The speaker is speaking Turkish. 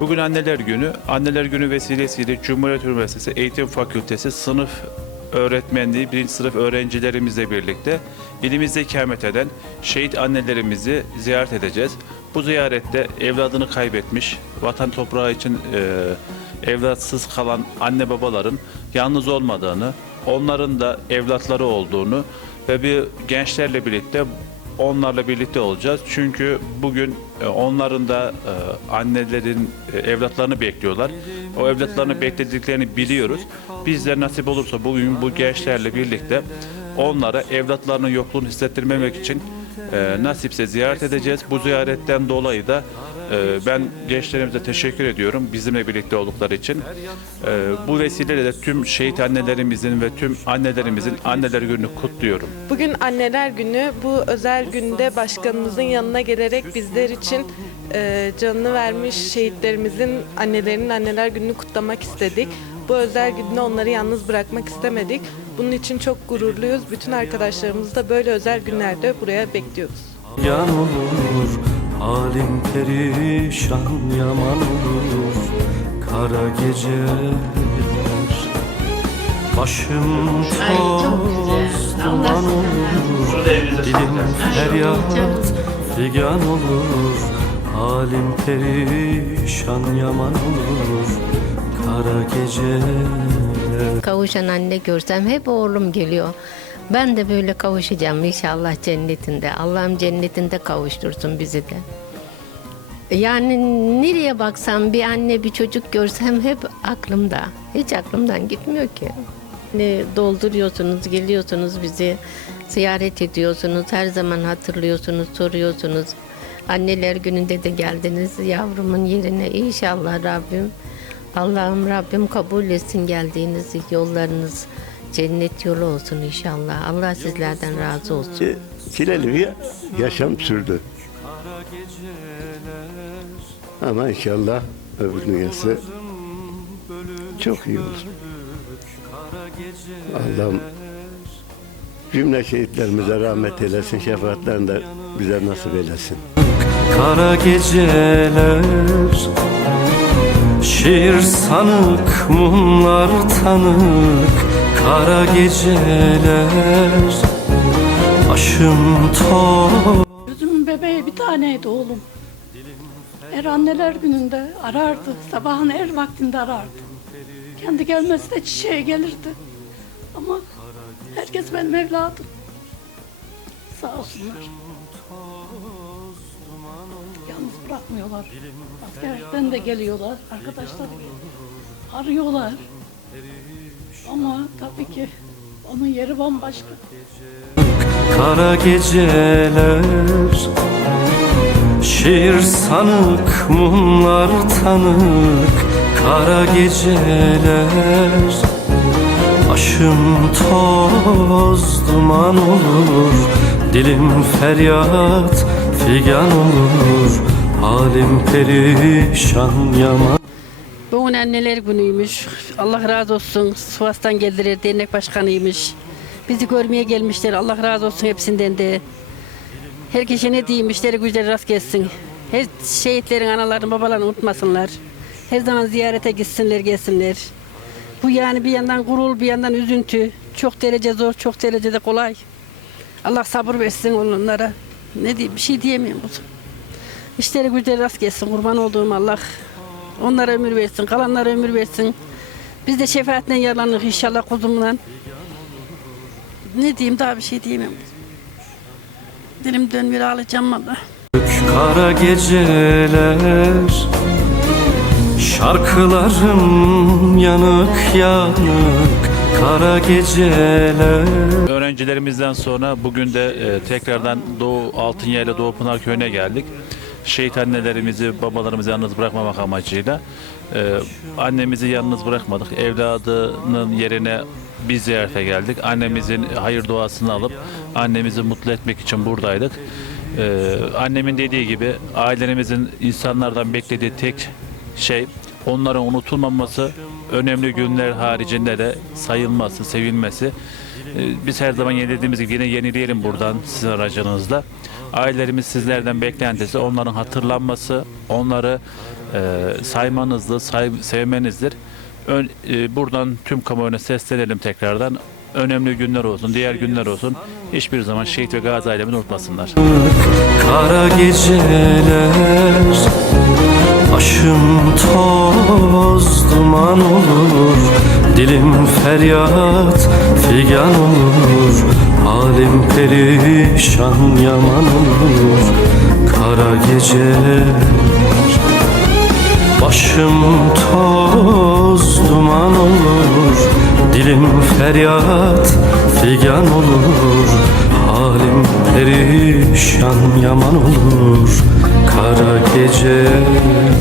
Bugün Anneler Günü. Anneler Günü vesilesiyle Cumhuriyet Üniversitesi Eğitim Fakültesi sınıf öğretmenliği birinci sınıf öğrencilerimizle birlikte ilimizde ikamet eden şehit annelerimizi ziyaret edeceğiz. Bu ziyarette evladını kaybetmiş, vatan toprağı için e, evlatsız kalan anne babaların yalnız olmadığını, onların da evlatları olduğunu ve bir gençlerle birlikte onlarla birlikte olacağız. Çünkü bugün e, onların da e, annelerin e, evlatlarını bekliyorlar. O evlatlarını beklediklerini biliyoruz. Biz de nasip olursa bugün bu gençlerle birlikte onlara evlatlarının yokluğunu hissettirmemek için e, nasipse ziyaret edeceğiz. Bu ziyaretten dolayı da e, ben gençlerimize teşekkür ediyorum bizimle birlikte oldukları için. E, bu vesileyle de tüm şehit annelerimizin ve tüm annelerimizin anneler gününü kutluyorum. Bugün Anneler Günü. Bu özel günde başkanımızın yanına gelerek bizler için e, canını vermiş şehitlerimizin annelerinin Anneler Günü'nü kutlamak istedik. Bu özel günde onları yalnız bırakmak istemedik. Bunun için çok gururluyuz. Bütün arkadaşlarımızı da böyle özel günlerde buraya bekliyoruz. Yan olur halim perişan yaman olur. Kara geceler Başım toz duman olur. Dilim feryat figan olur. Halim perişan yaman olur. Kara geceler Kavuşan anne görsem hep oğlum geliyor. Ben de böyle kavuşacağım inşallah cennetinde. Allah'ım cennetinde kavuştursun bizi de. Yani nereye baksam bir anne bir çocuk görsem hep aklımda. Hiç aklımdan gitmiyor ki. Ne dolduruyorsunuz, geliyorsunuz bizi ziyaret ediyorsunuz. Her zaman hatırlıyorsunuz, soruyorsunuz. Anneler gününde de geldiniz yavrumun yerine. İnşallah Rabbim Allah'ım Rabbim kabul etsin geldiğiniz yollarınız cennet yolu olsun inşallah. Allah sizlerden razı olsun. Çileli bir yaşam sürdü. Ama inşallah öbür dünyası çok iyi olur. Allah'ım cümle şehitlerimize rahmet eylesin, şefaatlerini de bize nasip eylesin. Kara geceler Şiir sanık mumlar tanık Kara geceler Başım toz Gözümün bebeği bir taneydi oğlum. Er anneler gününde arardı. Sabahın er vaktinde arardı. Kendi gelmesi de çiçeğe gelirdi. Ama herkes benim evladım. Sağ olsunlar. Yalnız bırakmıyorlar. Askerlikten de geliyorlar. Arkadaşlar arıyorlar. Ama tabii ki onun yeri bambaşka. Kara geceler Şiir sanık mumlar tanık Kara geceler Başım toz duman olur Dilim feryat figan olur Halim perişan yaman Bugün anneler günüymüş. Allah razı olsun. Sivas'tan geldiler. Dernek başkanıymış. Bizi görmeye gelmişler. Allah razı olsun hepsinden de. Herkese ne diyeyim işleri güzel rast gelsin. Her şehitlerin analarını babalarını unutmasınlar. Her zaman ziyarete gitsinler gelsinler. Bu yani bir yandan gurur bir yandan üzüntü. Çok derece zor çok derecede kolay. Allah sabır versin onlara. Ne diyeyim bir şey diyemiyorum kuzum. İşleri güzel rast gelsin kurban olduğum Allah. Onlara ömür versin, kalanlara ömür versin. Biz de şefaatle yararlanır inşallah kuzumla. Ne diyeyim daha bir şey diyemem. Dilim dönmüyor ağlayacağım valla. Kara geceler Şarkılarım yanık yanık Kara geceler Öğrencilerimizden sonra bugün de e, tekrardan Doğu Altınyayla Doğu Pınar Köyü'ne geldik. Şehit annelerimizi, babalarımızı yalnız bırakmamak amacıyla e, annemizi yalnız bırakmadık. Evladının yerine biz ziyarete geldik. Annemizin hayır duasını alıp annemizi mutlu etmek için buradaydık. E, annemin dediği gibi ailelerimizin insanlardan beklediği tek şey onların unutulmaması, önemli günler haricinde de sayılması, sevilmesi. Ee, Biz her zaman yenilediğimiz gibi yine yenileyelim buradan sizin aracınızla. Ailelerimiz sizlerden beklentisi onların hatırlanması, onları e, saymanızdır, say, sevmenizdir. Ön- e, buradan tüm kamuoyuna seslenelim tekrardan. Önemli günler olsun, diğer günler olsun. Hiçbir zaman şehit ve gazi ailemizi unutmasınlar. Kara geceler Başım toz duman olur Dilim feryat figan olur. Halim perişan yaman olur. Kara geceler Başım toz duman olur. Dilim feryat figan olur. Halim perişan yaman olur. Kara geceler